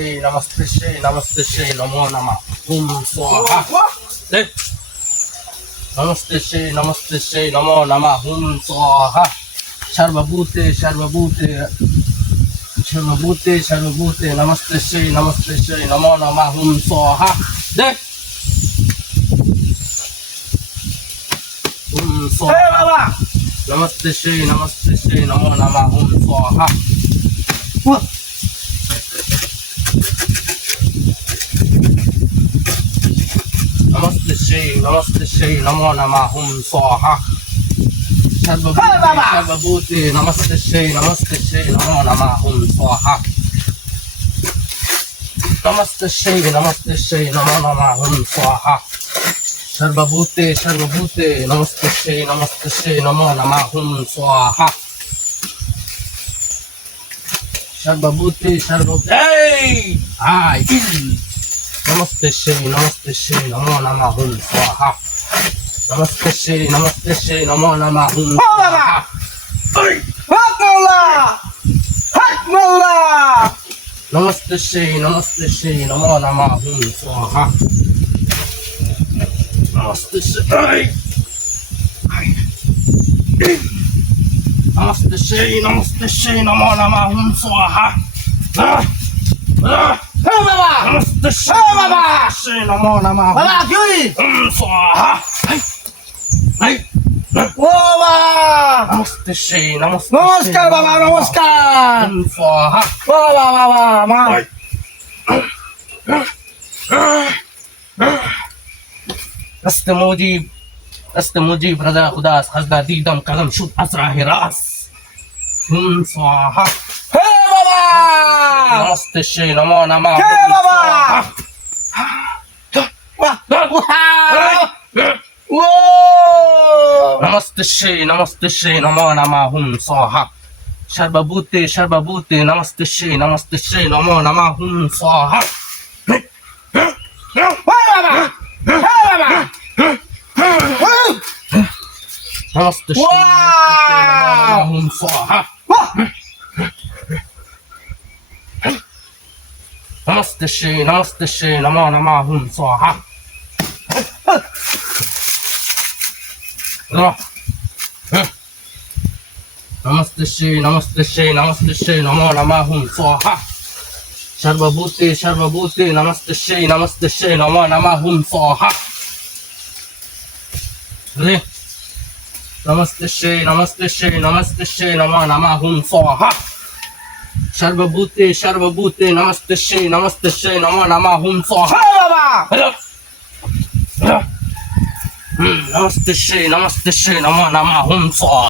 శ్రీ నమస్తే శ్రీ నమస్తే శ్రీ నమో నమ ఓం స్వాహ నమస్తే శ్రీ నమస్తే శ్రీ నమో నమ ఓం స్వాహ సర్వభూతే సర్వభూతే సర్వభూతే సర్వభూతే నమస్తే శ్రీ నమస్తే శ్రీ నమో నమ ఓం స్వాహ దే ఓం స్వాహ నమస్తే శ్రీ నమస్తే శ్రీ నమో నమ ఓం స్వాహ নমস্তে শ্রী নমস্তে শ্রী নমো নমা হুম সোহা সর্বভূতে নমস্তে শ্রী নমস্তে শ্রী নমো নমা হুম সোহা নমস্তে শ্রী নমস্তে শ্রী নমো নমা হুম সোহা সর্বভূতে সর্বভূতে নমস্তে শ্রী নমস্তে শ্রী নমো নমা হুম সোহা সর্বভূতে সর্ব এই আয় নমস্তে শ্রী নমস্তে শ্রী নম নম হুম স্বাহা নমস্তে শ্রী নমস্তে শ্রী নম নম হুম নমস্তে শ্রী নমস্তে শ্রী নম নম হুম স্বাহা নমস্তে শ্রী নমস্তে সেই নমস্তে সেই নম নমা হুম সোহা নমস্তে সেই বাবা সেই নম নমা বাবা কি হুম সোহা ও বাবা নমস্তে সেই নমস্তে নমস্কার বাবা নমস্কার সোহা ও বাবা বাবা মা রাস্তা মোদী است مجیب رضا خدا خزنا دیدم قلم شد أسرع راه راست هم سواها هی بابا! راست شی نما نما هی بابا. نمست شی نمست شی نما نما هم سواها شرببوتی شرببوتی نمست شی نمست شی نما نما هم صاحا خلاص تشتغل خلاص تشتغل خلاص تشتغل ما أنا معهم صاحة روح نمست الشي نمست الشي نمست الشي نمونا ما هم صاحة شرب بوتي شرب بوتي نمست الشي نمست الشي نمونا ما هم صاحة ريه নমস্তে শ্রী নমস্তে শ্রী নমস্তে শ্রী, নম নমা হুম সোহা সর্বভূতে সর্বভূতে, নমস্তে শ্রী নমস্তে শ্রী, নম নমা হুম সোহা বাবা! নমস্তে শ্রী নমস্তে শ্রী, নম নমা হুম সোহা